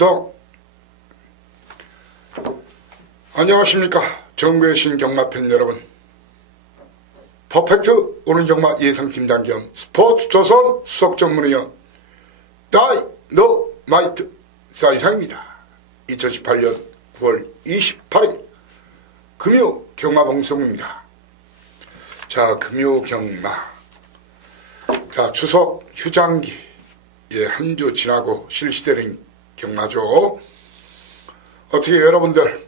합성. 안녕하십니까. 정교의 경마팬 여러분. 퍼펙트 오늘 경마 예상팀장 겸 스포츠조선 수석전문위원 다이너마이트 사이상입니다. 2018년 9월 28일 금요 경마방송입니다. 자, 금요 경마. 자, 추석 휴장기 한 주 지나고 실시되는 경마죠. 어떻게 여러분들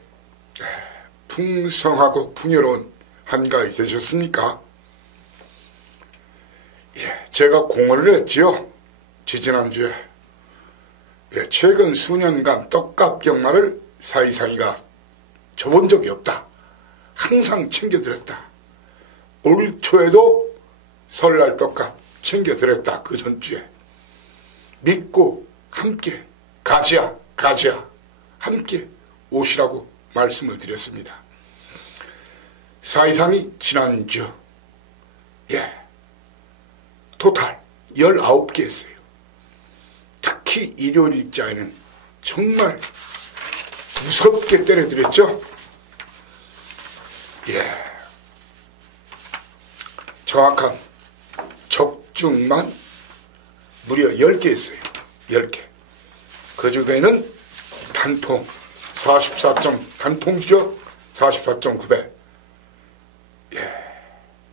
풍성하고 풍요로운 한가위 되셨습니까? 제가 공언을 했지요. 지지난주에. 최근 수년간 떡값 경마를 사이상이가 접은 적이 없다. 항상 챙겨드렸다. 올 초에도 설날 떡값 챙겨드렸다. 그 전주에. 믿고 함께 가지야 함께 오시라고 말씀을 드렸습니다. 사이상이 지난주 토탈 19개 했어요. 특히 일요일자에는 정말 무섭게 때려드렸죠. 정확한 적중만 무려 10개 했어요. 10개. 그 중에는 단통 단통주죠. 44.9배.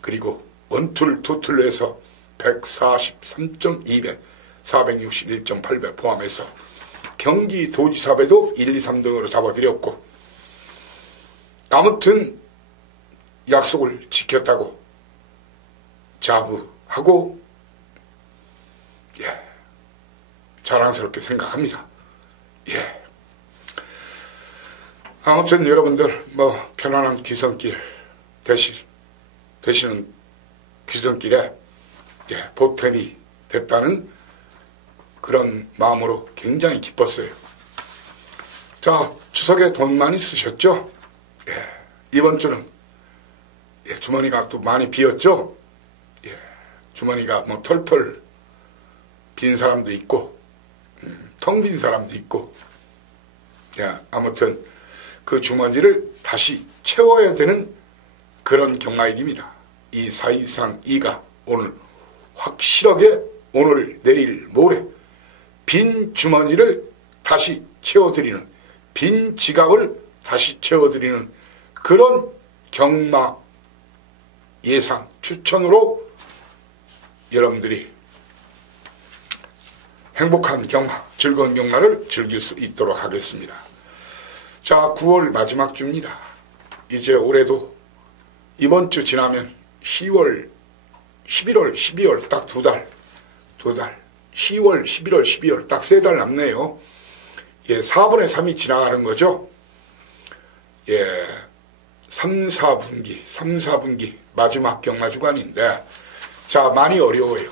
그리고 원툴 투툴로 해서 143.2배 461.8배 포함해서 경기도지사배도 1, 2, 3등으로 잡아드렸고, 아무튼 약속을 지켰다고 자부하고 자랑스럽게 생각합니다. 아무튼 여러분들 편안한 귀성길 되시는 귀성길에 보탬이 됐다는 그런 마음으로 굉장히 기뻤어요. 자, 추석에 돈 많이 쓰셨죠? 이번 주는 주머니가 또 많이 비었죠? 주머니가 털털 빈 사람도 있고 텅 빈 사람도 있고, 아무튼 그 주머니를 다시 채워야 되는 그런 경마일입니다. 이 사이상 2가 오늘 확실하게 오늘 내일 모레 빈 주머니를 다시 채워드리는, 빈 지갑을 다시 채워드리는 그런 경마 예상 추천으로 여러분들이 행복한 경마, 즐거운 경마를 즐길 수 있도록 하겠습니다. 자, 9월 마지막 주입니다. 이제 올해도 이번 주 지나면 10월, 11월, 12월 딱 두 달. 10월, 11월, 12월 딱 3달 남네요. 4분의 3이 지나가는 거죠. 3, 4분기 마지막 경마 주간인데, 자, 많이 어려워요.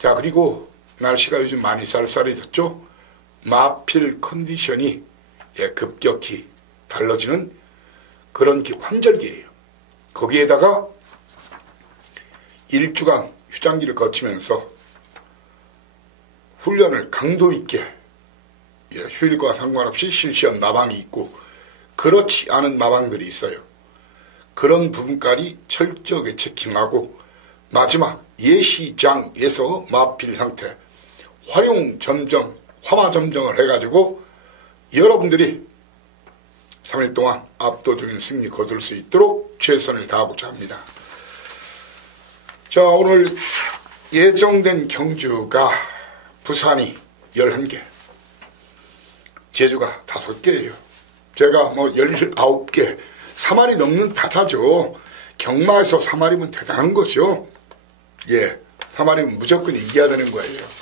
자, 그리고 날씨가 요즘 많이 쌀쌀해졌죠. 마필 컨디션이 급격히 달라지는 그런 환절기예요. 거기에다가 일주간 휴장기를 거치면서 훈련을 강도 있게 휴일과 상관없이 실시한 마방이 있고, 그렇지 않은 마방들이 있어요. 그런 부분까지 철저하게 체킹하고 마지막 예시장에서 마필 상태 활용 점정, 화마 점정을 해가지고 여러분들이 3일 동안 압도적인 승리 거둘 수 있도록 최선을 다하고자 합니다. 자, 오늘 예정된 경주가 부산이 11개, 제주가 5개예요. 제가 19개, 3할이 넘는 타자죠. 경마에서 3할이면 대단한 거죠. 3할이면 무조건 이겨야 되는 거예요.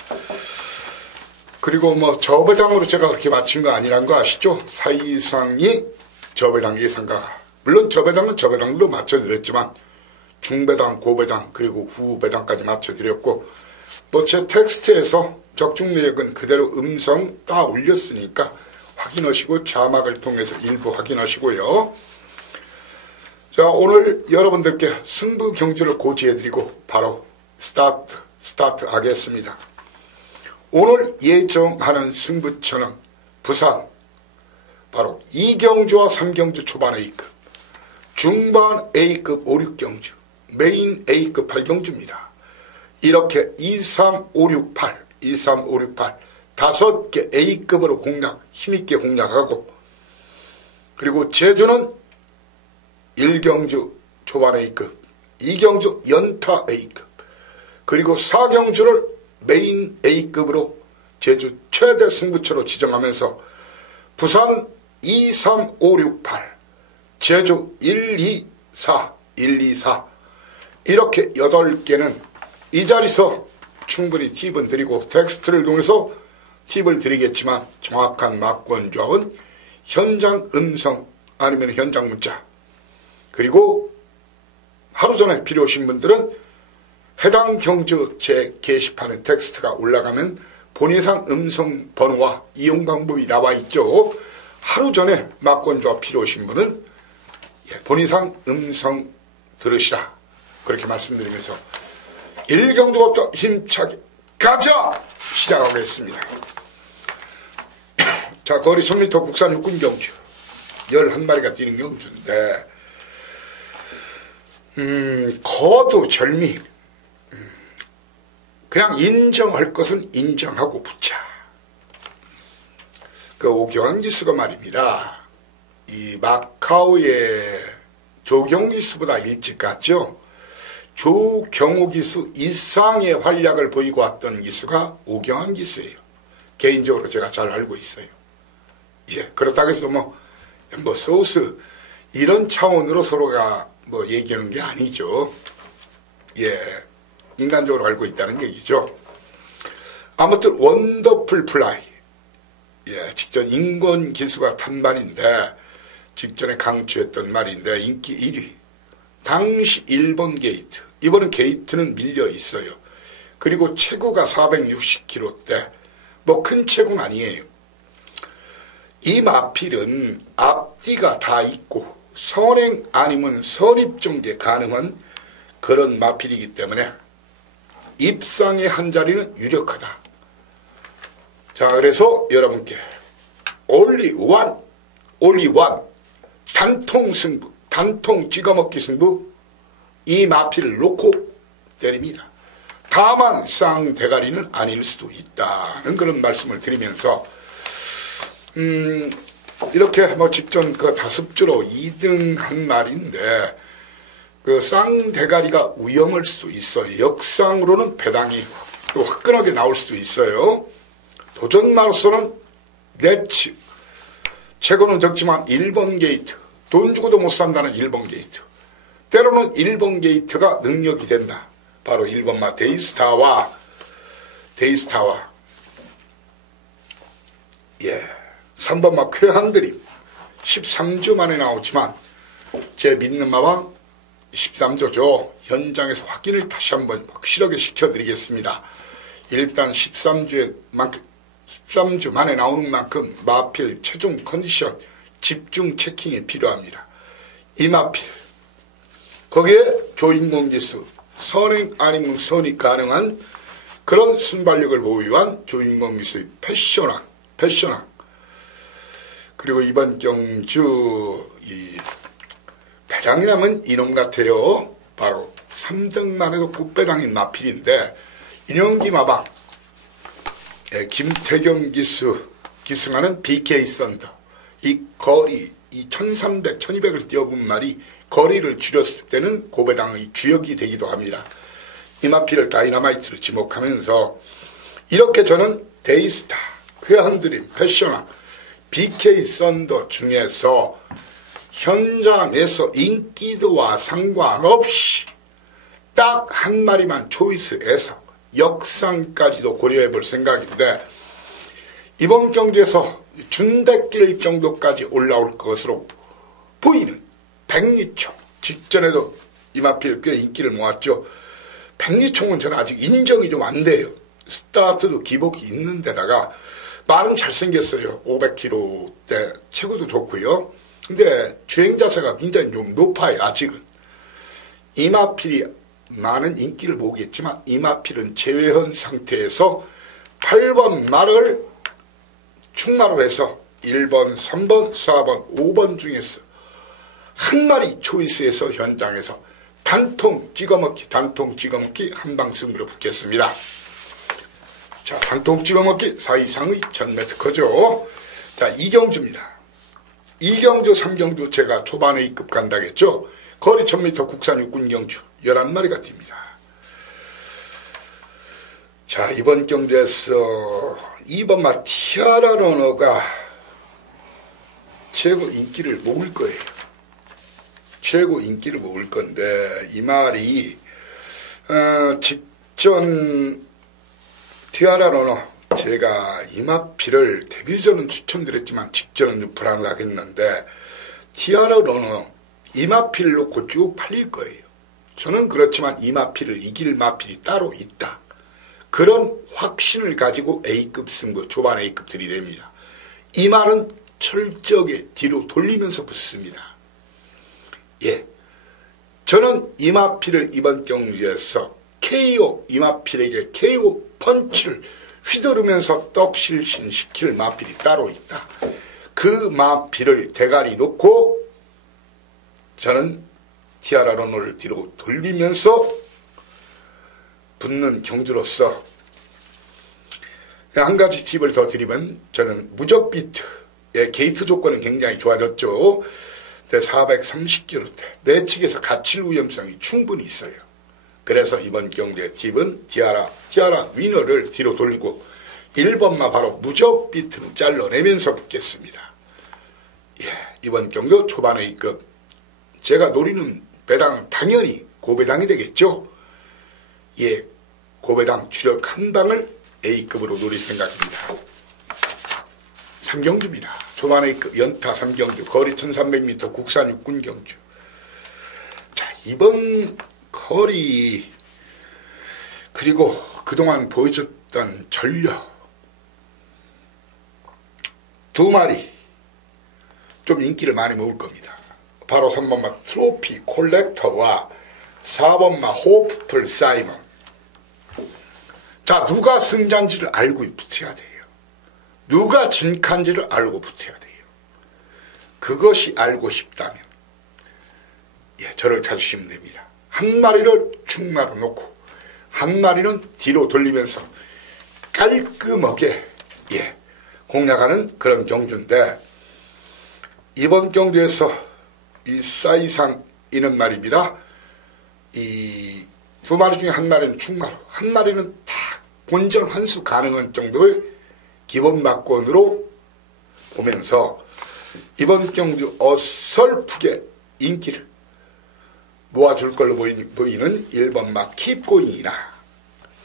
그리고 저배당으로 제가 그렇게 맞힌 거 아니란 거 아시죠? 사이상이 저배당 예상가가. 물론 저배당은 저배당으로 맞춰드렸지만 중배당, 고배당, 그리고 후배당까지 맞춰드렸고, 제 텍스트에서 적중내역은 그대로 음성 딱 올렸으니까 확인하시고 자막을 통해서 일부 확인하시고요. 자, 오늘 여러분들께 승부 경주를 고지해드리고 바로 스타트 하겠습니다. 오늘 예정하는 승부처는 부산 바로 2경주와 3경주 초반 A급, 중반 A급 5, 6경주, 메인 A급 8경주입니다. 이렇게 2, 3, 5, 6, 8, 2, 3, 5, 6, 8 5개 A급으로 힘있게 공략하고, 그리고 제주는 1경주 초반 A급, 2경주 연타 A급, 그리고 4경주를 메인 A급으로 제주 최대 승부처로 지정하면서 부산 2, 3, 5, 6, 8, 제주 1, 2, 4, 1, 2, 4 이렇게 8개는 이 자리에서 충분히 팁은 드리고 텍스트를 통해서 팁을 드리겠지만 정확한 막권 조합은 현장 음성 아니면 현장 문자, 그리고 하루 전에 필요하신 분들은 해당 경주 제 게시판에 텍스트가 올라가면 본예상 음성 번호와 이용 방법이 나와 있죠. 하루 전에 막권 조합 필요하신 분은 본예상 음성 들으시라, 그렇게 말씀드리면서 1경주부터 힘차게 가자! 시작하겠습니다. 자, 거리 1000m 국산 육군 경주 11마리가 뛰는 경주인데 거두절미, 그냥 인정할 것은 인정하고 붙자. 그 오경환 기수가 말입니다. 이 마카오의 조경호 기수보다 일찍 갔죠. 조경호 기수 이상의 활약을 보이고 왔던 기수가 오경환 기수예요. 개인적으로 제가 잘 알고 있어요. 예, 그렇다고 해서 뭐 소스 이런 차원으로 서로가 뭐 얘기하는 게 아니죠. 예, 인간적으로 알고 있다는 얘기죠. 아무튼 원더풀 플라이, 예, 직전 인권 기수가 탄 말인데, 직전에 강추했던 말인데 인기 1위. 당시 1번 게이트, 이번은 게이트는 밀려 있어요. 그리고 체구가 460kg대, 뭐 큰 체구는 아니에요. 이 마필은 앞뒤가 다 있고 선행 아니면 선입종계 가능한 그런 마필이기 때문에 입상의 한 자리는 유력하다. 자, 그래서 여러분께 only one 단통 승부, 단통 찍어먹기 승부, 이 마필을 놓고 때립니다. 다만 쌍대가리는 아닐 수도 있다는 그런 말씀을 드리면서 이렇게 뭐 직전 그 다습주로 2등 한 말인데, 그 쌍대가리가 위험할 수도 있어요. 역상으로는 배당이 또 화끈하게 나올 수도 있어요. 도전마로서는 네츠, 최고는 적지만 1번 게이트, 돈 주고도 못 산다는 1번 게이트, 때로는 1번 게이트가 능력이 된다. 바로 1번마 데이스타와 예, 3번마 쾌한드림 13주 만에 나오지만 제 믿는 마방 13조죠. 현장에서 확인을 다시 한번 확실하게 시켜드리겠습니다. 일단 13주 만에 나오는 만큼 마필 최종 컨디션 집중 체킹이 필요합니다. 이 마필, 거기에 조인공 기수, 선행 아니면 선이 가능한 그런 순발력을 보유한 조인공 기수의 패셔낭, 그리고 이번 경주 이 배당이라면 이놈 같아요. 바로 3등만 해도 굿배당인 마필인데, 인용기 마방 김태경 기수 기승하는 BK 썬더, 이 거리 이 1300, 1200을 뛰어본 말이 거리를 줄였을 때는 고배당의 주역이 되기도 합니다. 이 마필을 다이너마이트로 지목하면서 이렇게 저는 데이스타, 쾌한드림, 패셔나, BK 썬더 중에서 현장에서 인기도와 상관없이 딱 한 마리만 초이스해서 역상까지도 고려해 볼 생각인데, 이번 경기에서 준대길 정도까지 올라올 것으로 보이는 백리총, 직전에도 이마필 꽤 인기를 모았죠. 백리총은 저는 아직 인정이 좀 안 돼요. 스타트도 기복이 있는 데다가 말은 잘생겼어요. 500kg대 체구도 좋고요. 근데 주행 자세가 굉장히 좀 높아요. 아직은. 이마필이 많은 인기를 모으겠지만 이마필은 제외한 상태에서 8번 말을 충마로 해서 1번, 3번, 4번, 5번 중에서 한 마리 초이스해서 현장에서 단통 찍어먹기 한방 승부로 붙겠습니다. 자, 단통 찍어먹기 4 이상의 전매 특허죠. 자, 이경주입니다. 이경주, 3경주 제가 초반 A급 간다겠죠. 거리 1000m 국산 육군 경주 11마리가 뜁니다. 자, 이번 경주에서 2번마 티아라 러너가 최고 인기를 먹을 거예요. 최고 인기를 먹을 건데 이 말이 직전 티아라 러너 제가 이마피를 데뷔전은 추천드렸지만 직전은 좀 불안하겠는데 티아라 러너 이마피를 놓고 쭉 팔릴 거예요. 저는 그렇지만 이마피를 이길 마필이 따로 있다. 그런 확신을 가지고 A급 승부, 초반 A급 들이댑니다. 이 말은 철저하게 뒤로 돌리면서 붙습니다. 예, 저는 이마필을 이번 경기에서 KO, 이마필에게 KO 펀치를 휘두르면서 떡실신시킬 마필이 따로 있다. 그 마필을 대가리 놓고 저는 티아라 러너를 뒤로 돌리면서 붙는 경주로서 한 가지 팁을 더 드리면 저는 무적 비트의 게이트 조건은 굉장히 좋아졌죠. 430km 내측에서 갇힐 위험성이 충분히 있어요. 그래서 이번 경기의 팁은 티아라 위너를 뒤로 돌리고 1번마 바로 무적 비트는 잘라내면서 붙겠습니다. 예, 이번 경기 초반 A급 제가 노리는 배당 당연히 고배당이 되겠죠. 예, 고배당 주력 한 방을 A급으로 노릴 생각입니다. 3경주입니다. 초반 A급 연타 3경주 거리 1300m 국산 육군 경주. 자, 이번 거리 그리고 그동안 보여줬던 전력 두 마리 좀 인기를 많이 먹을 겁니다. 바로 3번마 트로피 콜렉터와 4번마 호프풀 사이먼. 자, 누가 승자인지를 알고 붙어야 돼요. 누가 진칸지를 알고 붙어야 돼요. 그것이 알고 싶다면 예, 저를 찾으시면 됩니다. 한 마리를 충마로 놓고 한 마리는 뒤로 돌리면서 깔끔하게 예, 공략하는 그런 경주인데 이번 경주에서 이 사이상 이는 말입니다. 이 두 마리 중에 한 마리는 충마로, 한 마리는 다 본전 환수 가능한 정도의 기본 막권으로 보면서 이번 경주 어설프게 인기를 모아줄 걸로 보이는 1번마 킵고잉이나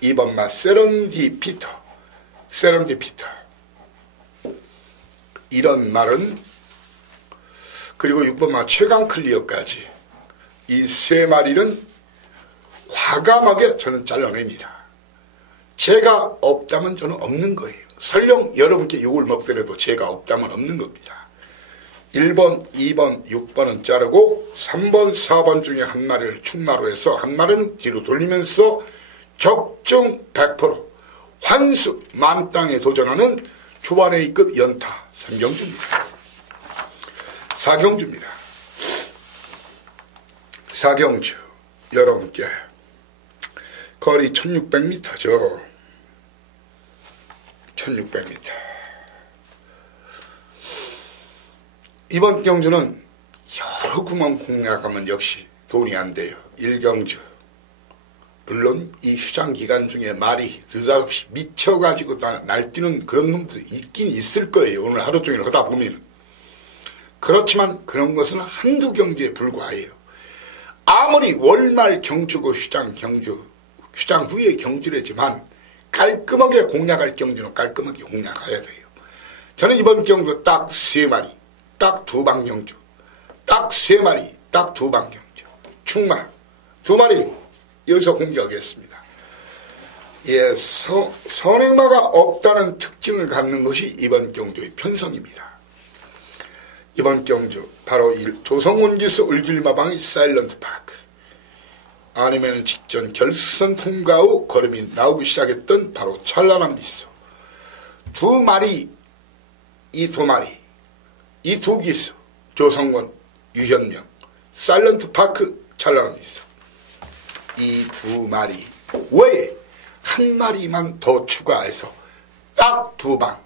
2번마 세런디피터 이런 말은 그리고 6번마 최강 클리어까지 이 세 마리는 과감하게 저는 잘라냅니다. 제가 없다면 저는 없는 거예요. 설령 여러분께 욕을 먹더라도 제가 없다면 없는 겁니다. 1번, 2번, 6번은 자르고 3번, 4번 중에 한 마리를 충마로 해서 한 마리는 뒤로 돌리면서 적중 100% 환수 만땅에 도전하는 초반 A급 연타 3경주입니다. 4경주입니다. 4경주 여러분께 거리 1600m죠. 1600m. 이번 경주는 여러 구멍 공략하면 역시 돈이 안 돼요. 1경주. 물론 이 휴장 기간 중에 말이 느닷없이 미쳐가지고 날뛰는 그런 놈도 있긴 있을 거예요. 오늘 하루 종일 하다 보면. 그렇지만 그런 것은 한두 경주에 불과해요. 아무리 월말 경주고 휴장 후에 경주래지만 깔끔하게 공략할 경주는 깔끔하게 공략해야 돼요. 저는 이번 경주 딱 3마리, 딱 2방 경주, 딱 3마리, 딱 2방 경주, 충마 2마리 여기서 공개하겠습니다. 예, 선행마가 없다는 특징을 갖는 것이 이번 경주의 편성입니다. 이번 경주 바로 조성원기서 울길마방의 사일런트 파크 아니면 직전 결승선 통과 후 걸음이 나오기 시작했던 바로 찬란한 미소. 이 두 마리 이 두 기수, 조성원, 유현명, 사일런트 파크, 찬란한 미소. 이 두 마리 외에 한 마리만 더 추가해서 딱 두 방.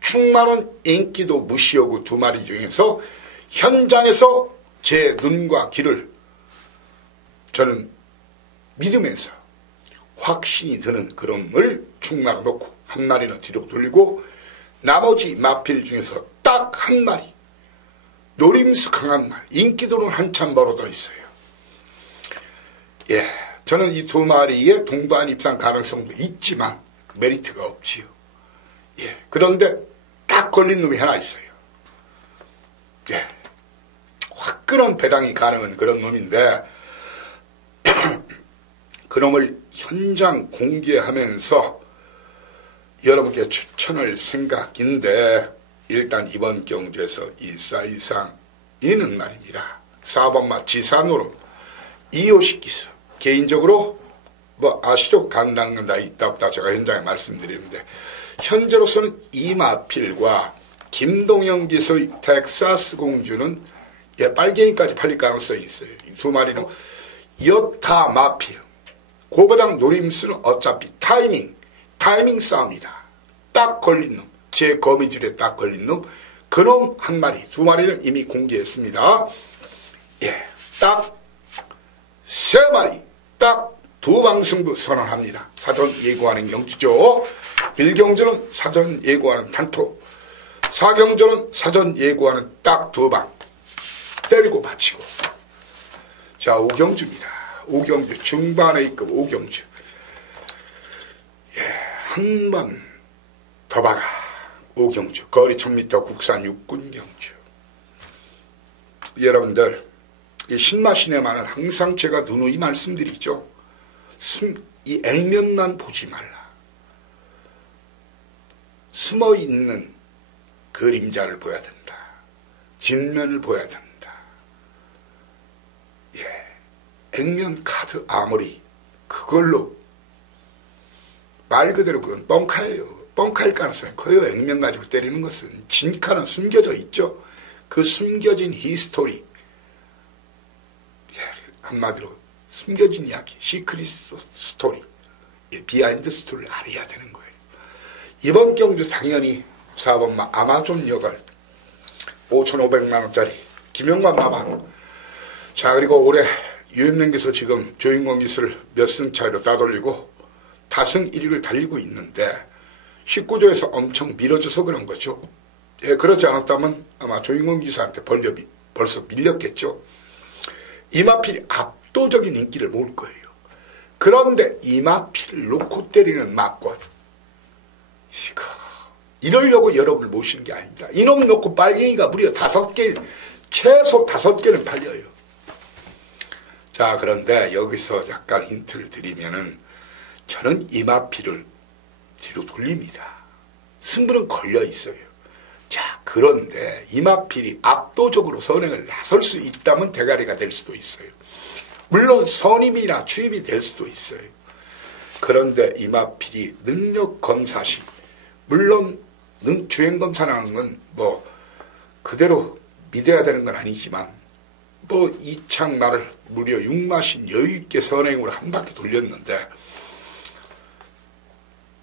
충만한 인기도 무시하고 두 마리 중에서 현장에서 제 눈과 귀를 저는 믿으면서 확신이 드는 그럼을 충만을 놓고 한 마리는 뒤로 돌리고 나머지 마필 중에서 딱 한 마리 노림수 강한 말 인기도는 한참 벌어져 있어요. 예, 저는 이 두 마리의 동반 입상 가능성도 있지만 메리트가 없지요. 예, 그런데 딱 걸린 놈이 하나 있어요. 예, 화끈한 배당이 가능한 그런 놈인데 그 놈을 현장 공개하면서 여러분께 추천할 생각인데 일단 이번 경주에서 이 사이상이는 말입니다. 4번마 지산으로 이호식 기수 개인적으로 뭐 아시죠? 간당간다 있다 없다 제가 현장에 말씀드리는데 현재로서는 이마필과 김동영 기수의 텍사스 공주는 예, 빨갱이까지 팔릴 가능성이 있어요. 이 두 마리는 여타 마필 고배당 노림수는 어차피 타이밍 싸움이다. 딱 걸린 놈, 제 거미줄에 딱 걸린 놈, 그놈 한 마리, 두 마리는 이미 공개했습니다. 예, 딱 세 마리, 딱 두 방 승부 선언합니다. 사전 예고하는 경주죠. 1경주는 사전 예고하는 단토, 4경주는 사전 예고하는 딱 두 방 때리고 바치고. 자, 5경주입니다. 5경주 중반에 있고 5경주. 예, 한 번 더 박아. 5경주 거리 1000m 국산 육군 경주. 여러분들 이 신마시네마는 항상 제가 누누이 말씀드리죠. 이 액면만 보지 말라. 숨어있는 그림자를 보여야 된다. 뒷면을 보여야 된다. 예, 액면 카드 아무리 그걸로 말 그대로 그건 뻥카예요. 뻥카일 가능성이 커요. 액면 가지고 때리는 것은 진카는 숨겨져 있죠. 그 숨겨진 히스토리, 예, 한마디로 숨겨진 이야기, 시크릿 스토리, 예, 비하인드 스토리를 알아야 되는 거예요. 이번 경주 당연히 4번마 아마존 역을 5,500만원짜리 김영관 마방. 자, 그리고 올해 유현명께서 지금 조인공 기수를 몇 승 차이로 따돌리고 다승 1위를 달리고 있는데 19조에서 엄청 밀어져서 그런 거죠. 예, 그렇지 않았다면 아마 조인공 기수한테 벌써 밀렸겠죠. 이마필이 압도적인 인기를 모을 거예요. 그런데 이마필을 놓고 때리는 막권, 이거 이러려고 여러분을 모시는 게 아닙니다. 이놈 놓고 빨갱이가 무려 5개, 최소 5개는 팔려요. 자, 그런데 여기서 약간 힌트를 드리면은 저는 이마필을 뒤로 돌립니다. 승부는 걸려 있어요. 자, 그런데 이마필이 압도적으로 선행을 나설 수 있다면 대가리가 될 수도 있어요. 물론 선임이나 주임이 될 수도 있어요. 그런데 이마필이 능력 검사 시, 물론 주행 검사라는 건 뭐 그대로 믿어야 되는 건 아니지만 뭐 이창 말을 무려 6마신 여유있게 선행으로 한 바퀴 돌렸는데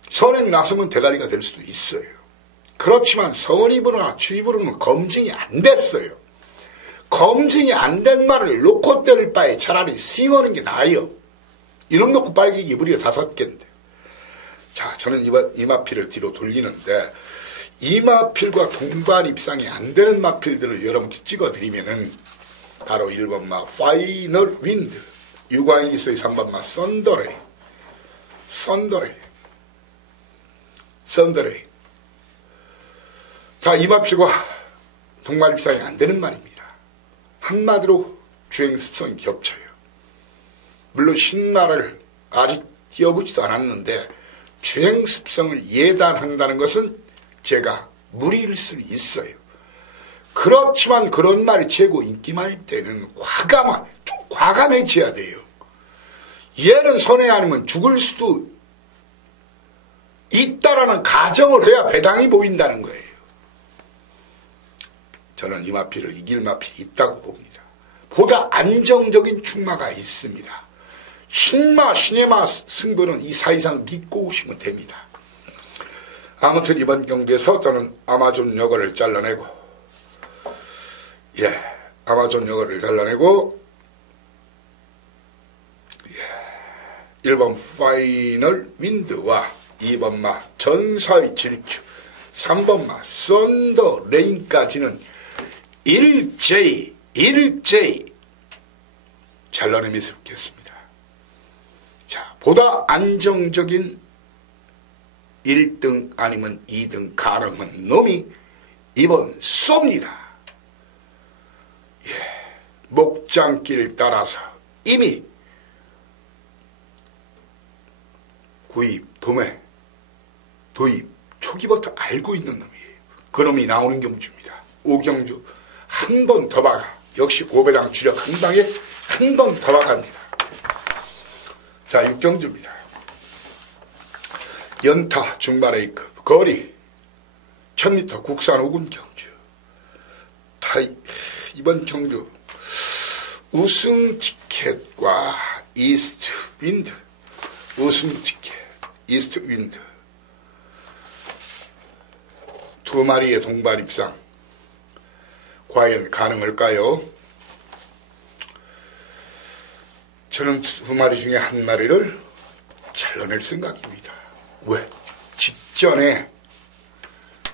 선행 나서면 대가리가 될 수도 있어요. 그렇지만 선임으로나 주임으로는 검증이 안 됐어요. 검증이 안 된 말을 놓고 때릴 바에 차라리 스윙하는 게 나아요. 이놈 놓고 빨갱이 무려 5개인데. 자, 저는 이마필을 뒤로 돌리는데 이마필과 동반 입상이 안 되는 마필들을 여러분께 찍어드리면은 바로 1번마 파이널 윈드, 유광희 기수의 3번마 썬더레이. 다 이마필과 동반 입상이 안 되는 말입니다. 한마디로 주행 습성이 겹쳐요. 물론 신마를 아직 띄워보지도 않았는데 주행 습성을 예단한다는 것은 제가 무리일 수 있어요. 그렇지만 그런 말이 최고 인기만일 때는 과감해져야 돼요. 얘는 선행 아니면 죽을 수도 있다라는 가정을 해야 배당이 보인다는 거예요. 저는 이 마필을 이길 마필이 있다고 봅니다. 보다 안정적인 축마가 있습니다. 신마, 신의마 승부는 이 사이상 믿고 오시면 됩니다. 아무튼 이번 경기에서 저는 아마존 여거를 잘라내고, 아마존 여거를 잘라내고, 1번 파이널 윈드와 2번 마 전사의 질주, 3번 마 썬더 레인까지는 일제히 잘라내면서 있겠습니다. 자, 보다 안정적인 1등 아니면 2등 가능한 놈이 이번 쏩니다. 목장길 따라서 이미 구입, 도매, 도입 초기부터 알고 있는 놈이에요. 그 놈이 나오는 경주입니다. 오경주 한 번 더 박아. 역시 고배당 주력 한 방에 한 번 더 박아갑니다. 자, 6경주입니다. 연타 중반 A급 거리 1000m 국산 5군 경주. 이번 경주 우승 티켓과 이스트 윈드, 우승 티켓 이스트 윈드 두 마리의 동반 입상 과연 가능할까요? 저는 두 마리 중에 한 마리를 잘라낼 생각입니다. 왜? 직전에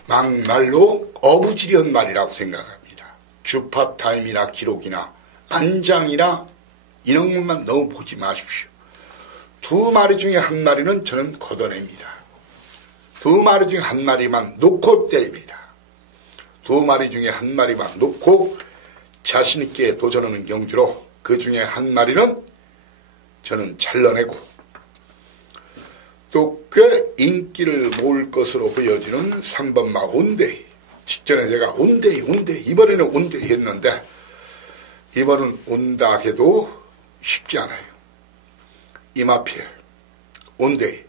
막말로 어부지리한 말이라고 생각합니다. 주팝타임이나 기록이나 안장이나 이런 것만 너무 보지 마십시오. 두 마리 중에 한 마리는 저는 걷어냅니다. 두 마리 중에 한 마리만 놓고 때립니다. 두 마리 중에 한 마리만 놓고 자신있게 도전하는 경주로 그 중에 한 마리는 저는 잘라내고 또 꽤 인기를 모을 것으로 보여지는 3번마 온데이. 직전에 제가 온데이 이번에는 온데이 했는데 이번은 온다 해도 쉽지 않아요. 이마필 온데이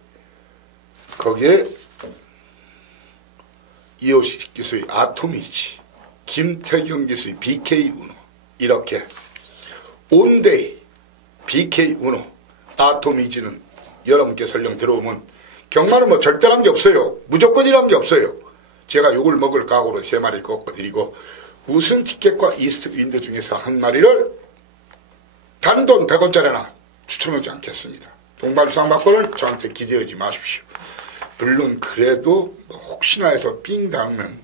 거기에 이호식 기수의 아토미지, 김태경 기수의 BK 우노 이렇게 온데이, BK 우노, 아토미지는 여러분께 설령 들어오면 경마는 뭐 절대란 게 없어요. 무조건이란 게 없어요. 제가 욕을 먹을 각오로 3마리를 꺾어드리고 우승 티켓과 이스트 윈드 중에서 한 마리를 단돈 100원짜리나 추천하지 않겠습니다. 동반 쌍박권을 저한테 기대하지 마십시오. 물론 그래도 뭐 혹시나 해서 삥 당면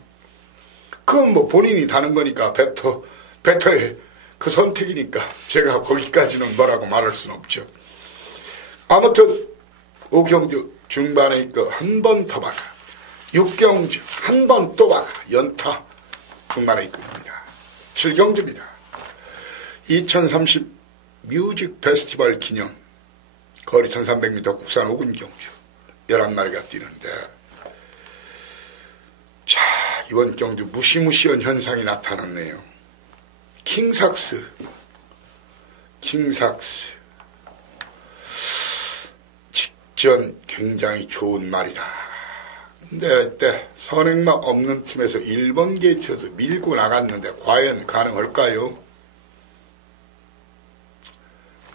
그건 뭐 본인이 다는 거니까 베터의 그 선택이니까 제가 거기까지는 뭐라고 말할 수는 없죠. 아무튼 오경주 중반에 있고 한 번 더 박아, 6경주 한 번 또 박아, 연타 중반에 있고입니다. 7경주입니다. 2030 뮤직 페스티벌 기념 거리 1300m 국산 5군 경주 11마리가 뛰는데, 자, 이번 경주 무시무시한 현상이 나타났네요. 킹삭스 직전 굉장히 좋은 말이다. 근데 그때 선행막 없는 팀에서 1번 게이트에서 밀고 나갔는데 과연 가능할까요?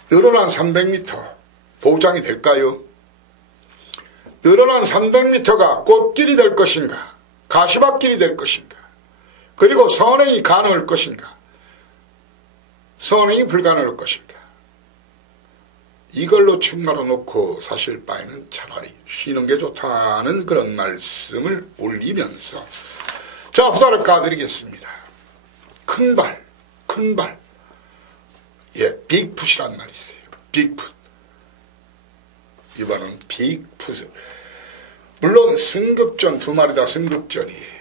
늘어난 300m 보장이 될까요? 늘어난 300m가 꽃길이 될 것인가, 가시밭길이 될 것인가, 그리고 선행이 가능할 것인가, 선행이 불가능할 것인가, 이걸로 충마로 놓고 사실 바에는 차라리 쉬는 게 좋다는 그런 말씀을 올리면서 자, 후다를 까드리겠습니다. 큰발 빅풋이란 말이 있어요. 빅풋. 이번은 빅풋을, 물론 승급전 2마리 다 승급전이에요.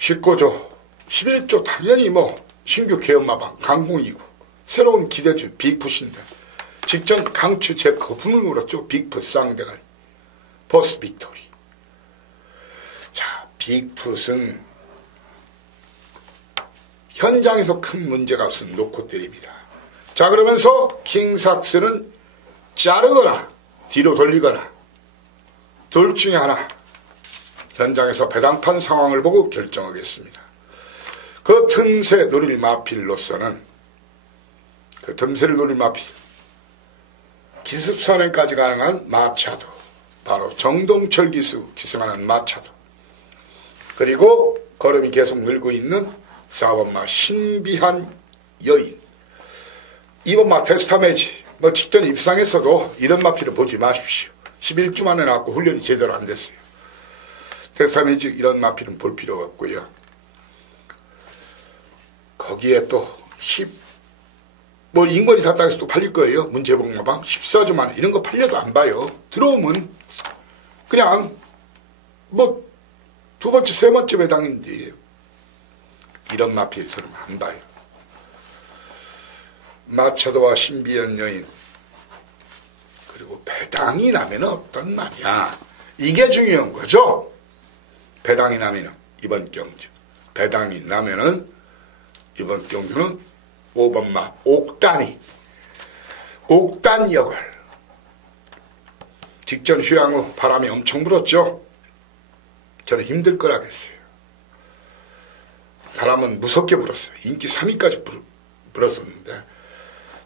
19조 11조 당연히 뭐 신규 개엄마방 강공이고 새로운 기대주 빅풋인데 직전 강추 제 거품을 물었죠. 빅풋 쌍대가리 버스 빅토리. 자, 빅풋은 현장에서 큰 문제가 없으면 놓고 때립니다. 자, 그러면서 킹삭스는 자르거나 뒤로 돌리거나 둘 중에 하나 현장에서 배당판 상황을 보고 결정하겠습니다. 그 틈새 노릴 마필로서는 그 틈새를 노릴 마필 기습선행까지 가능한 마차도 바로 정동철 기수 기승하는 마차도 그리고 걸음이 계속 늘고 있는 4번마 신비한 여인 2번마 테스타메지 직전 입상했어도 이런 마필을 보지 마십시오. 11주 만에 나왔고 훈련이 제대로 안 됐어요. 테스타메지 이런 마필은 볼 필요가 없고요. 거기에 또 인권이 샀다고 또 팔릴 거예요. 문제복마방 14주 만에 이런 거 팔려도 안 봐요. 들어오면 그냥 두 번째 세 번째 배당인데 이런 마필 저는 안 봐요. 마차도와 신비한 여인 그리고 배당이 나면 어떤 말이야. 이게 중요한 거죠. 배당이 나면은 이번 경주 배당이 나면은 이번 경주는 5번마 옥단 역을 직전 휴양 후 바람이 엄청 불었죠. 저는 힘들 거라겠어요. 바람은 무섭게 불었어요. 인기 3위까지 불었었는데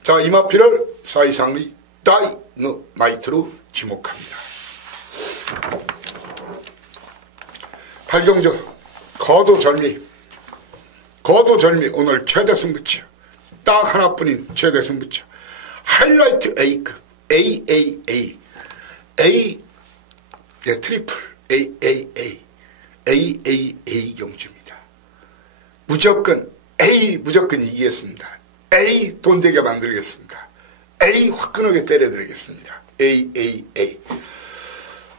자, 이 마필을 사이상의 다이너마이트로 지목합니다. 8경주 거두절미 오늘 최대 승부처 딱 하나뿐인 최대 승부처 하이라이트 A급 AAA 트리플 AAA 경주입니다. 무조건 이기겠습니다. A 돈 되게 만들겠습니다. A 화끈하게 때려드리겠습니다. AAA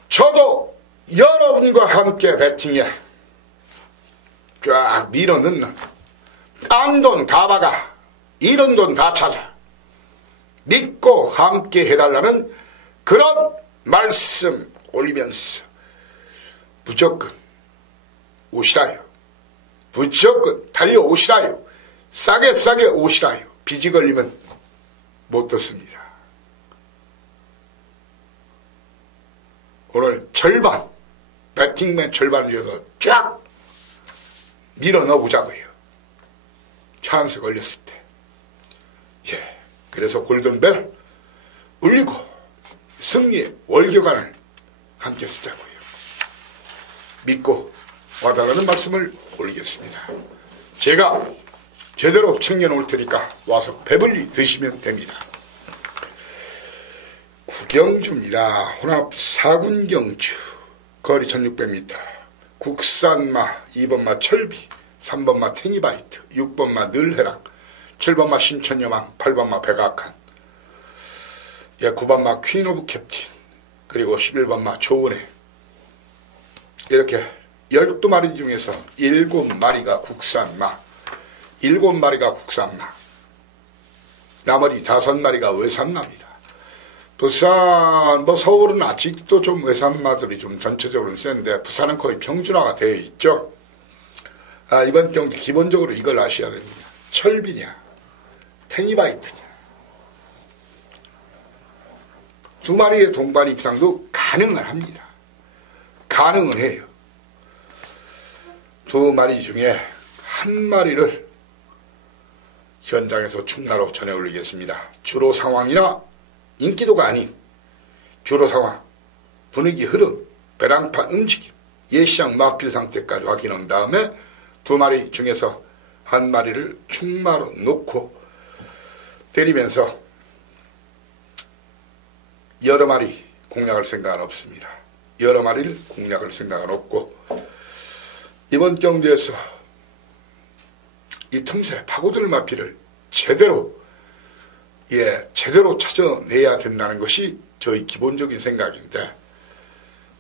저도 여러분과 함께 배팅에 쫙 밀어넣는 딴 돈 다 박아 이런 돈 다 찾아 믿고 함께 해달라는 그런 말씀 올리면서 무조건 오시라요. 무조건 달려오시라요. 싸게 오시라요. 빚이 걸리면 못 듣습니다. 오늘 절반 배팅맨 절반을 이어서 쫙 밀어 넣어보자고요. 찬스 걸렸을 때. 예. 그래서 골든벨 울리고 승리의 월교관을 함께 쓰자고요. 믿고 와달라는 말씀을 올리겠습니다. 제가 제대로 챙겨놓을 테니까 와서 배불리 드시면 됩니다. 구경주입니다. 혼합 4군 경주 거리 1600m 국산마 2번마 철비 3번마 테니바이트 6번마 늘해랑 7번마 신천여망 8번마 백악한 9번마 퀸 오브 캡틴 그리고 11번마 조은혜 이렇게 12마리 중에서 7마리가 국산마 7마리가 국산마 나머지 5마리가 외산마입니다. 부산 서울은 아직도 좀 외산마들이 좀 전체적으로는 센데 부산은 거의 평준화가 되어 있죠. 이번 경기 기본적으로 이걸 아셔야 됩니다. 철비냐 테니바이트냐 2마리의 동반 입상도 가능은 합니다. 가능은 해요. 2마리 중에 1마리를 현장에서 충나로 전해 올리겠습니다. 주로 상황이나 인기도가 아닌 주로 상황, 분위기 흐름, 배랑판 움직임, 예시장 마필 상태까지 확인한 다음에 2마리 중에서 1마리를 충마로 놓고 때리면서 여러 마리 공략할 생각은 없습니다. 여러 마리를 공략할 생각은 없고 이번 경기에서 이 틈새 파고들 마필을 제대로 찾아내야 된다는 것이 저희 기본적인 생각인데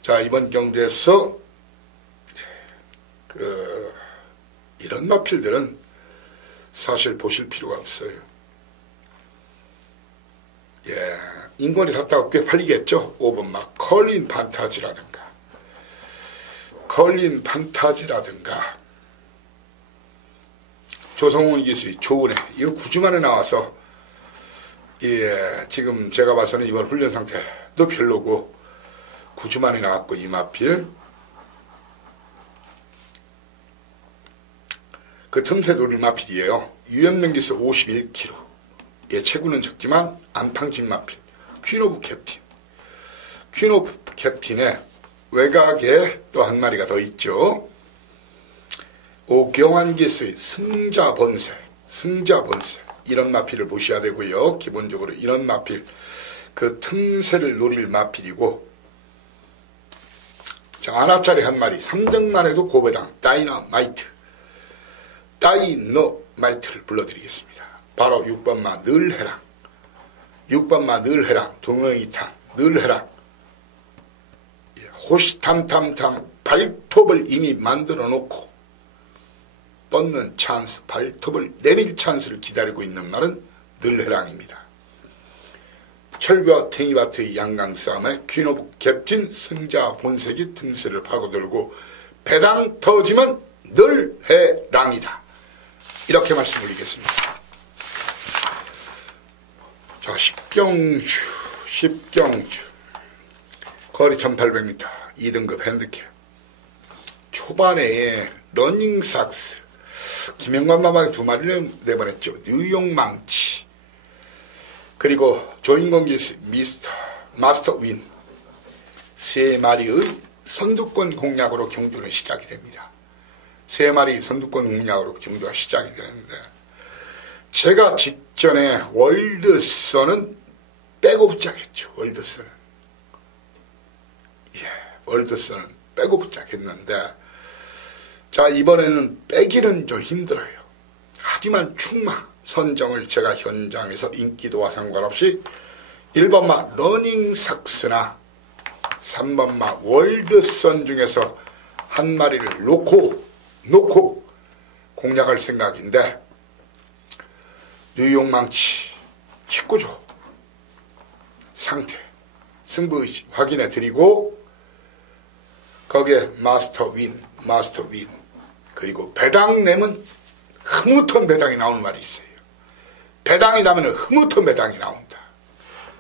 자 이번 경기에서 이런 마필들은 사실 보실 필요가 없어요. 인권이 샀다고 꽤 팔리겠죠. 5번마 컬린 판타지라든가 조성훈 기수의 조은혜 이거 9주 만에 나와서 지금 제가 봐서는 이번 훈련 상태도 별로고 9주 만에 나왔고 이 마필 그 틈새 노릴 마필이에요. 유연능기수 51kg. 예, 체구는 적지만 안탕진 마필. 퀸 오브 캡틴. 퀸 오브 캡틴의 외곽에 또 한 마리가 더 있죠. 오경환기수의 승자본색. 승자본색. 이런 마필을 보셔야 되고요. 기본적으로 이런 마필. 그 틈새를 노릴 마필이고, 자, 하나짜리 한 마리 3등만 해도 고배당 다이너마이트. 다이너마이트를 불러드리겠습니다. 바로 6번마 늘해랑. 6번마 늘해랑. 동영이탄 늘해랑. 예, 호시탐탐탐 발톱을 이미 만들어 놓고 뻗는 찬스, 발톱을 내릴 찬스를 기다리고 있는 말은 늘해랑입니다. 철벽 탱이바트의 양강 싸움에 퀸 오브 캡틴 승자 본색이 틈새를 파고들고 배당 터지면 늘해랑이다. 이렇게 말씀드리겠습니다. 자, 십경주 거리 1800m 2등급 핸드캡. 초반에 러닝삭스 김영관 마마가 2마리를 내보냈죠. 뉴욕망치. 그리고 조인공기스 마스터 윈 3마리의 선두권 공략으로 경주는 시작이 됩니다. 3마리 선두권 공략으로 경주가 시작이 되는데, 제가 직전에 월드선은 빼고 붙잡겠죠. 월드선은. 예, 월드선은 빼고 붙잡겠는데, 자, 이번에는 빼기는 좀 힘들어요. 하지만 충마 선정을 제가 현장에서 인기도와 상관없이 1번마 러닝삭스나 3번마 월드선 중에서 한 마리를 놓고 공략할 생각인데, 뉴욕망치 19조 상태 승부의식 확인해 드리고, 거기에 마스터 윈 그리고 배당 내면 흐뭇한 배당이 나오는 말이 있어요. 배당이 나면 흐뭇한 배당이 나온다.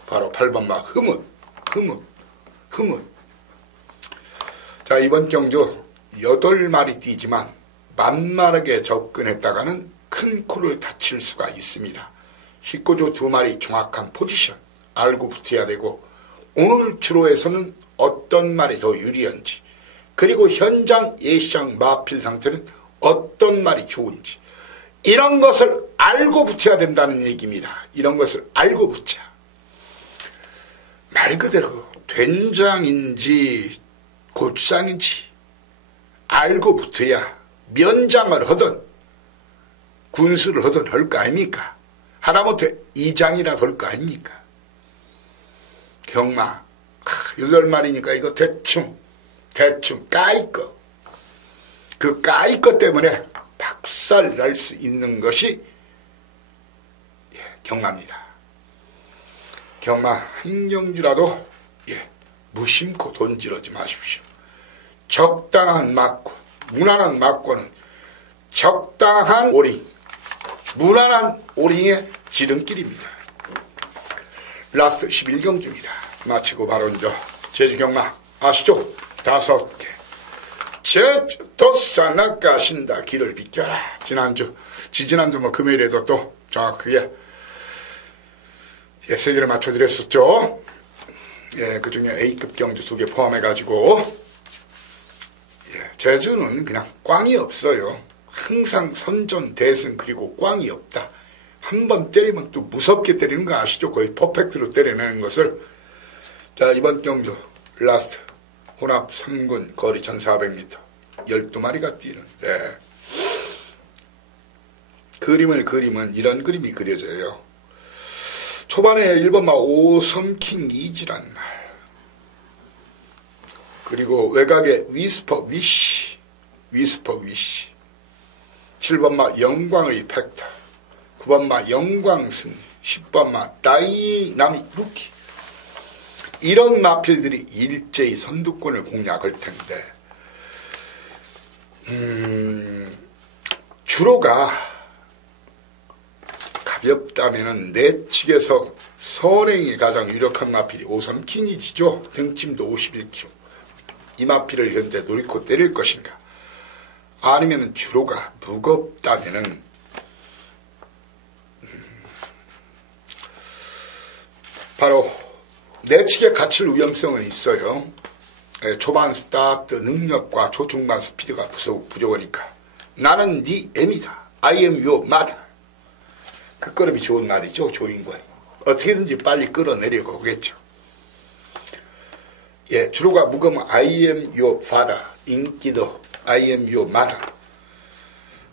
바로 8번마 흐뭇. 자, 이번 경주 8마리 뛰지만 만만하게 접근했다가는 큰 코를 다칠 수가 있습니다. 19조 2마리 정확한 포지션 알고 붙어야 되고, 오늘 주로에서는 어떤 말이 더 유리한지, 그리고 현장 예시장 마필 상태는 어떤 말이 좋은지, 이런 것을 알고 붙어야 된다는 얘기입니다. 이런 것을 알고 붙자. 말 그대로 된장인지 고추장인지 알고 붙어야 면장을 하든 군수를 하든 할 거 아닙니까? 하다못해 이장이라도 할 거 아닙니까? 경마 8마리니까 이거 대충 까이꺼. 그 까이꺼 때문에 박살 날 수 있는 것이 경마입니다. 경마 한 경주라도 무심코 돈지르지 마십시오. 적당한 막고, 무난한 막고는 적당한 오링, 무난한 오링의 지름길입니다. 라스트 11경주입니다. 마치고 바로 이제 제주경마 아시죠? 5개. 제주도 산악 가신다 길을 비켜라. 지지난주 금요일에도 또 정확하게 3개를 맞춰드렸었죠. 예, 그 중에 A급 경주 2개 포함해가지고, 제주는 그냥 꽝이 없어요. 항상 선전, 대승, 그리고 꽝이 없다. 한 번 때리면 또 무섭게 때리는 거 아시죠? 거의 퍼펙트로 때려내는 것을. 자, 이번 경주 라스트 혼합 3군 거리 1400m 12마리가 뛰는데, 그림을 그리면 이런 그림이 그려져요. 초반에 1번마 오섬킹 이지란 말, 그리고 외곽에 위스퍼 위시 7번마 영광의 팩터, 9번마 영광승, 10번마 다이나믹 루키, 이런 마필들이 일제히 선두권을 공략할 텐데, 주로가 가볍다면은 내 측에서 선행이 가장 유력한 마필이 오섬킹이지죠. 등짐도 51kg. 이 마필을 현재 노리고 때릴 것인가, 아니면 주로가 무겁다면은 바로 내측에 갇힐 위험성은 있어요. 초반 스타트 능력과 초중반 스피드가 부족하니까. 나는 네 M이다. I am your mother. 그 끌음이 좋은 말이죠. 조인권이. 어떻게든지 빨리 끌어내려고 하겠죠. 예, 주로가 무거우면 I am your father. 인기도 I am your mother.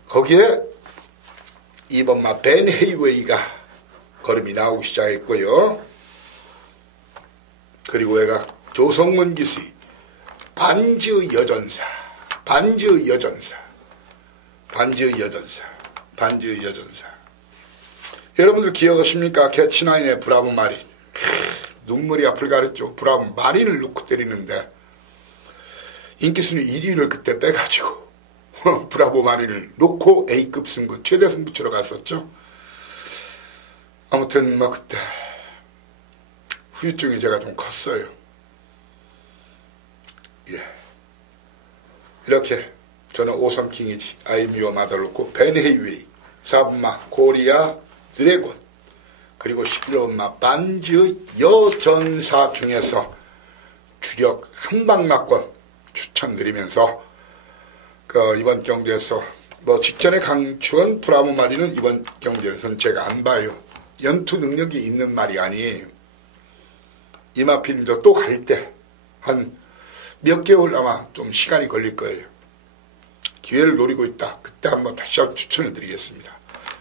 거기에 이번 벤 헤이웨이가 걸음이 나오기 시작했고요. 그리고 얘가 조성문 기수의 반지의 여전사. 여러분들 기억하십니까? 캐치나인의 브라보 마린. 눈물이 앞을 가렸죠. 브라보 마린을 놓고 때리는데 인기순위 1위를 그때 빼가지고 브라보 마린을 놓고 A급 승부, 최대 승부처로 갔었죠. 아무튼 그때 후유증이 제가 좀 컸어요. 예. 이렇게 저는 오삼킹이지 아이미와 마다를 놓고 벤 헤이웨이, 4분마 코리아 드래곤, 그리고 11번마 반지의 여전사 중에서 주력 한방막권 추천드리면서 이번 경기에서 직전에 강추한 브라보 마리는 이번 경기에서는 제가 안 봐요. 연투 능력이 있는 말이 아니에요. 이마필도 또 갈 때 한 몇 개월 아마 좀 시간이 걸릴 거예요. 기회를 노리고 있다. 그때 한번 다시 추천을 드리겠습니다.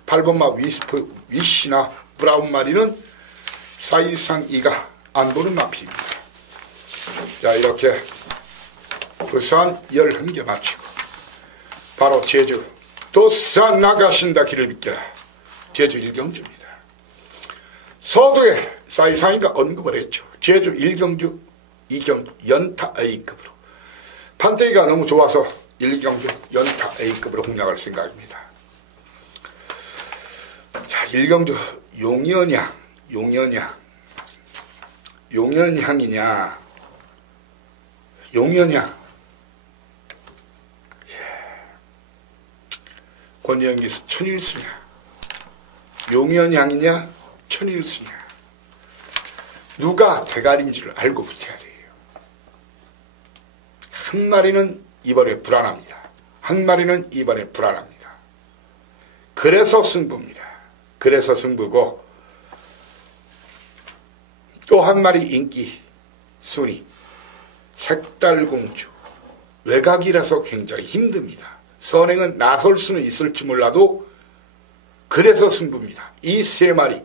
8번마 위시나 브라운 마리는 사이상 이가 안 보는 마필입니다. 자, 이렇게 부산 11개 마치고 바로 제주 도산 나가신다 길을 비켜라. 제주 1경주입니다. 서두에 사이상이가 언급을 했죠. 제주 1경주 2경주 연타 A급으로 판때기가 너무 좋아서 1경주 연타 A급으로 공략할 생각입니다. 자, 1경주 용연향이냐 권영기수 천일수냐, 용연향이냐 천일수냐, 누가 대가리인지를 알고 붙어야 돼요. 한 마리는 이번에 불안합니다. 그래서 승부입니다. 그래서 승부고, 또 한 마리 인기 순위 색달공주, 외곽이라서 굉장히 힘듭니다. 선행은 나설 수는 있을지 몰라도 그래서 승부입니다. 이 세 마리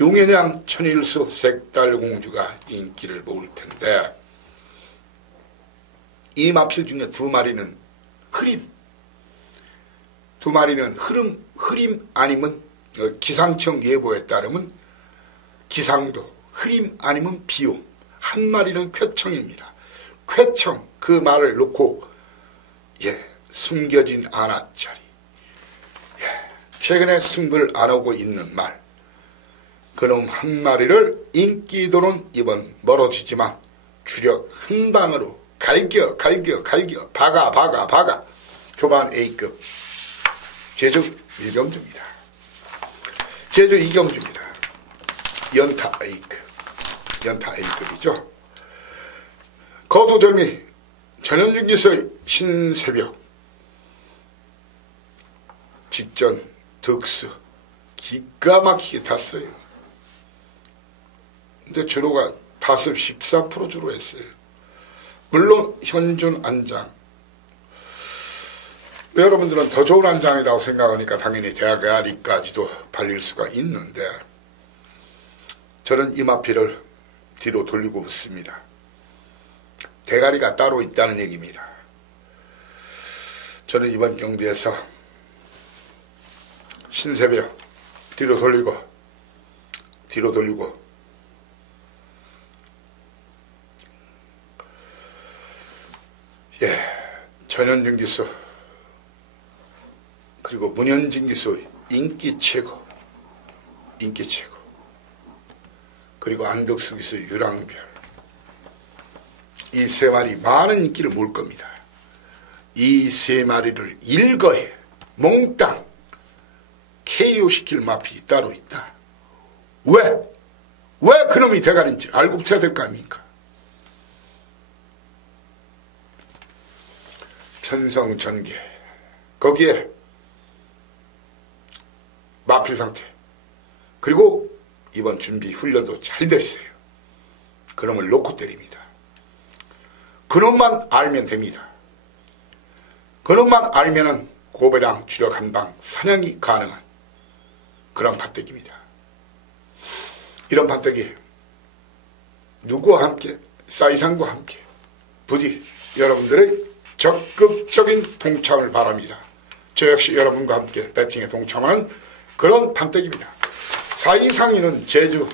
용연향, 천일수, 색달공주가 인기를 모을 텐데, 이 마필 중에 두 마리는 흐림, 흐림 아니면 기상청 예보에 따르면 기상도, 흐림 아니면 비옴, 한 마리는 쾌청입니다. 쾌청, 그 말을 놓고 숨겨진 안아짜리, 최근에 승부를 안 하고 있는 말, 그놈 한 마리를 인기도는 이번 멀어지지만 주력 한 방으로 갈겨 박아 초반 A급 제주 1경주입니다. 제주 2경주입니다. 연타 A급이죠. 거두절미 전현중기서의 신새벽 직전 득수 기가 막히게 탔어요. 근데 주로가 타습 14% 주로 했어요. 물론 현준 안장, 여러분들은 더 좋은 안장이라고 생각하니까 당연히 대가리까지도 발릴 수가 있는데, 저는 이마피를 뒤로 돌리고 붙습니다. 대가리가 따로 있다는 얘기입니다. 저는 이번 경기에서 신새벽 뒤로 돌리고 전현중기수 그리고 문현진기수의 인기 최고, 그리고 안덕수기수의 유랑별, 이 세 마리 많은 인기를 모을 겁니다. 이 세 마리를 일거에 몽땅 KO시킬 마필이 따로 있다. 왜? 왜 그놈이 대가리인지 알고 붙여야 될 거 아닙니까? 편성전개, 거기에 마필 상태, 그리고 이번 준비 훈련도 잘 됐어요. 그놈을 놓고 때립니다. 그놈만 알면 됩니다. 그놈만 알면은 고배당 주력 한방 사냥이 가능한 그런 밭대기입니다. 이런 밭대기 누구와 함께, 사이상과 함께 부디 여러분들의 적극적인 동참을 바랍니다. 저 역시 여러분과 함께 배팅에 동참하는 그런 밭대기입니다. 사이상이는 제주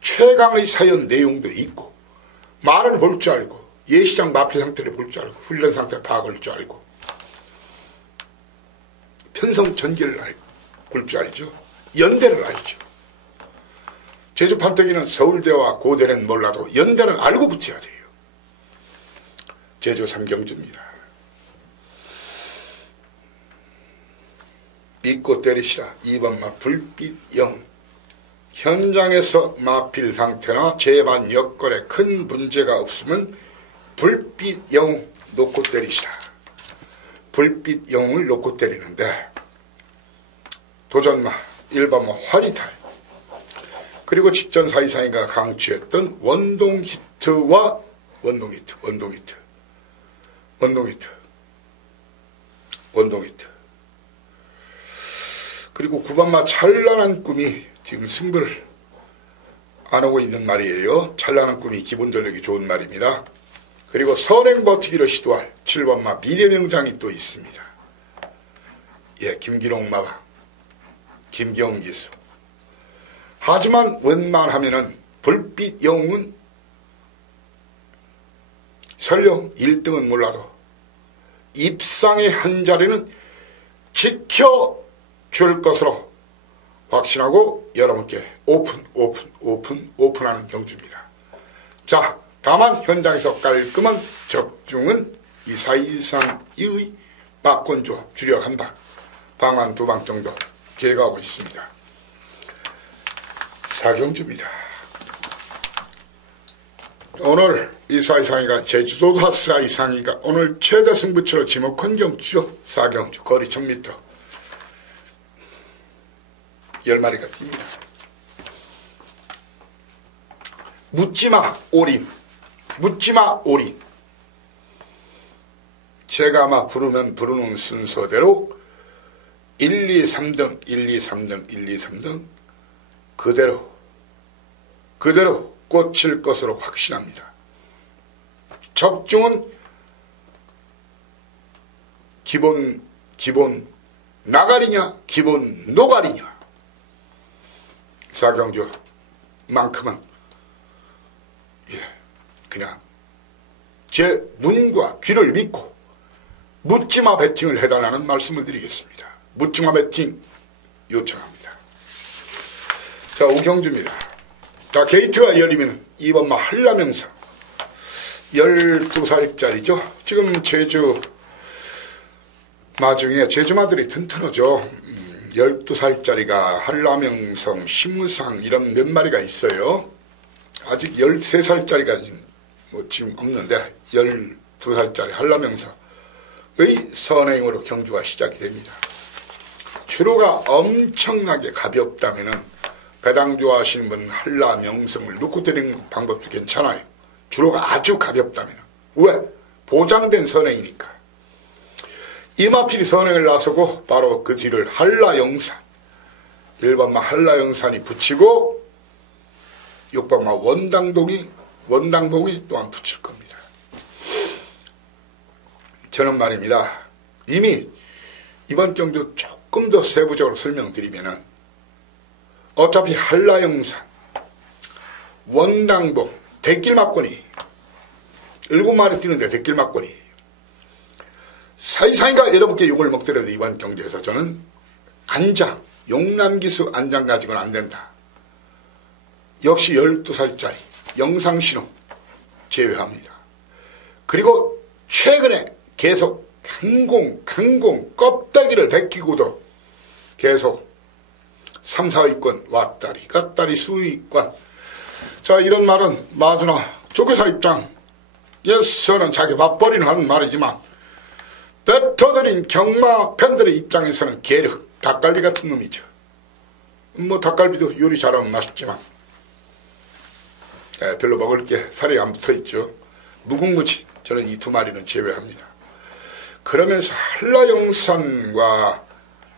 최강의 사연 내용도 있고, 말을 볼 줄 알고, 예시장 마필 상태를 볼 줄 알고, 훈련 상태 파악할 줄 알고, 편성 전개를 볼 줄 알죠. 연대를 알죠. 제주 판때기는 서울대와 고대는 몰라도 연대는 알고 붙여야 돼요. 제주 삼경주입니다. 믿고 때리시라. 2번마 불빛영. 현장에서 마필 상태나 재반 여건에 큰 문제가 없으면 불빛영 놓고 때리시라. 불빛영을 놓고 때리는데, 도전마 1번마 화리탈, 그리고 직전 사이사이가 강추했던 원동히트와 원동히트, 그리고 9번마 찬란한 꿈이 지금 승부를 안 하고 있는 말이에요. 찬란한 꿈이 기본 전력이 좋은 말입니다. 그리고 선행 버티기를 시도할 7번마 미래명장이 또 있습니다. 예, 김기록 마방, 김경기수. 하지만 웬만하면은 불빛 영웅은 설령 1등은 몰라도 입상의 한 자리는 지켜줄 것으로 확신하고 여러분께 오픈하는 경주입니다. 자, 다만 현장에서 깔끔한 적중은 이 사이상의 막권조 주력 한 방, 방한 2방 정도 계획하고 있습니다. 사경주입니다. 오늘 이 사이상이가 제주도 사이상이가 오늘 최대 승부처로 지목한 경주죠. 사경주 거리 1000m 10마리가 뜁니다. 묻지마 올인, 묻지마 올인. 제가 아마 부르는 순서대로 1, 2, 3등, 1, 2, 3등, 1, 2, 3등 그대로 꽂힐 것으로 확신합니다. 적중은 기본 나가리냐, 기본 노가리냐. 사경주만큼은 그냥 제 눈과 귀를 믿고 묻지마 배팅을 해달라는 말씀을 드리겠습니다. 묻지마 배팅 요청합니다. 자, 오경주입니다. 자, 게이트가 열리면 2번마 한라명상 12살짜리죠. 지금 제주 마중에 제주마들이 튼튼하죠. 12살짜리가 한라명성, 심무상 이런 몇 마리가 있어요. 아직 13살짜리가 지금 없는데 12살짜리 한라명성의 선행으로 경주가 시작이 됩니다. 주로가 엄청나게 가볍다면은 배당 좋아하시는 분은 한라명성을 놓고 때리는 방법도 괜찮아요. 주로가 아주 가볍다면. 왜? 보장된 선행이니까. 이마필이 선행을 나서고 바로 그 뒤를 한라영산, 1번마 한라영산이 붙이고 6번마 원당봉이 또한 붙일 겁니다. 저는 말입니다. 이미 이번 경주 조금 더 세부적으로 설명드리면은 어차피 한라영산, 원당봉, 대길막권이 7마리 뛰는데 대길막권이 사이사이가 여러분께 욕을 먹더라도 이번 경주에서 저는 안장, 용남기수 안장 가지고는 안 된다. 역시 12살짜리 영상신호 제외합니다. 그리고 최근에 계속 강공 껍데기를 벗기고도 계속 3, 4위권 왔다리 갔다리 수위권. 자, 이런 말은 마주나 조교사 입장에서는 자기 밥벌이는 하는 말이지만 뱉어들인 경마 팬들의 입장에서는 게르 닭갈비 같은 놈이죠. 뭐 닭갈비도 요리 잘하면 맛있지만 별로 먹을 게 살이 안 붙어있죠. 무궁무지. 저는 이 두 마리는 제외합니다. 그러면서 한라영산과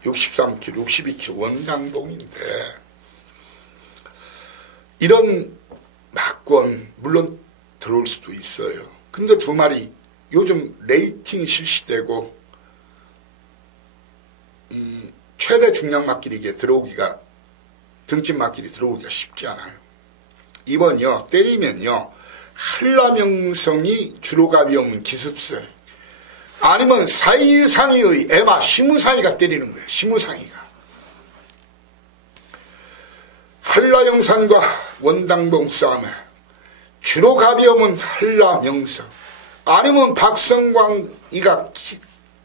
63kg, 62kg 원당봉인데 이런 막권 물론 들어올 수도 있어요. 근데 두 마리 요즘 레이팅 실시되고 최대 중량 막길이게 들어오기가 등짐 막길이 들어오기가 쉽지 않아요. 이번요 때리면요 한라명성이 주로갑이 없는 기습설 아니면 사이상이의 에마 시무상이가 때리는 거예요. 시무상이가 한라영산과 원당봉 싸움에 주로갑이 없는 한라명성 아니면 박성광이가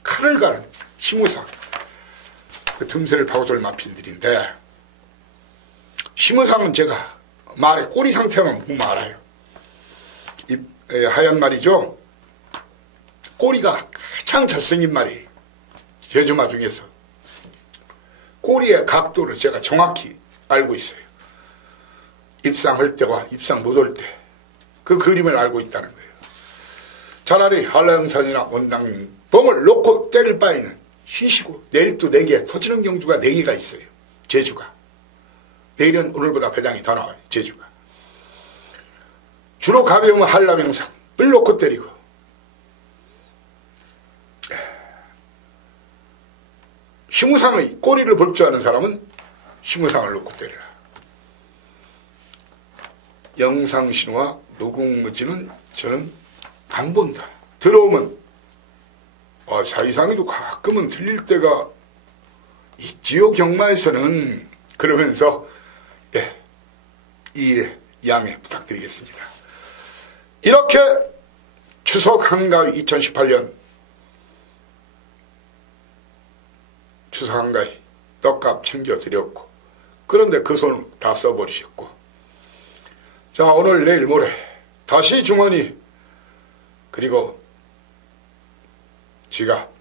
칼을 가는 시무상 그 틈새를 파고들 마필들인데 시무상은 제가 말의 꼬리 상태만 보면 알아요. 하얀 말이죠. 꼬리가 가장 잘생긴 말이 제주마 중에서 꼬리의 각도를 제가 정확히 알고 있어요. 입상할 때와 입상 못할 때 그 그림을 알고 있다는 거예요. 차라리 한라영산이나 원당봉을 놓고 때릴 바에는 쉬시고 내일 또 4개 터지는 경주가 4개가 있어요. 제주가. 내일은 오늘보다 배당이 더 나와요. 제주가. 주로 가벼우면 한라명상을 놓고 때리고 시무상의 꼬리를 볼 줄 아는 사람은 시무상을 놓고 때려라. 영상신호와 무궁무진은 저는 안 본다. 들어오면 사이상이도 가끔은 들릴 때가 있지요. 경마에서는. 그러면서 이해 양해 부탁드리겠습니다. 이렇게 추석 한가위 2018년 추석 한가위 떡값 챙겨드렸고 그런데 그 손을 다 써버리셨고 자 오늘 내일 모레 다시 주머니 그리고 지갑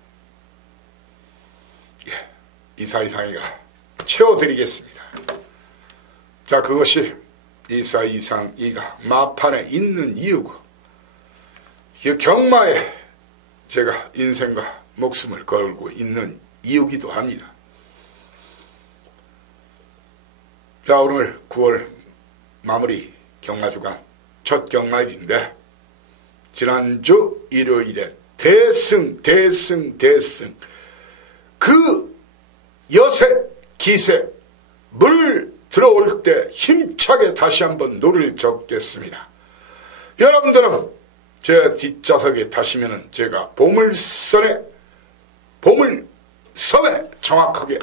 이사이상이가 채워드리겠습니다. 자 그것이 이사이상이가 마판에 있는 이유고 이 경마에 제가 인생과 목숨을 걸고 있는 이유기도 합니다. 자 오늘 9월 마무리 경마주간 첫 경마일인데 지난주 일요일에 대승 그 여세 기세 물 들어올 때 힘차게 다시 한번 노를 젓겠습니다. 여러분들은 제 뒷좌석에 타시면은 제가 보물섬에 정확하게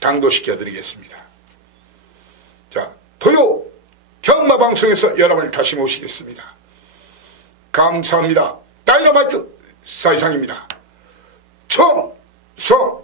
당도시켜 드리겠습니다. 자, 토요 경마방송에서 여러분을 다시 모시겠습니다. 감사합니다. 다이너마이트 사이상입니다. 청성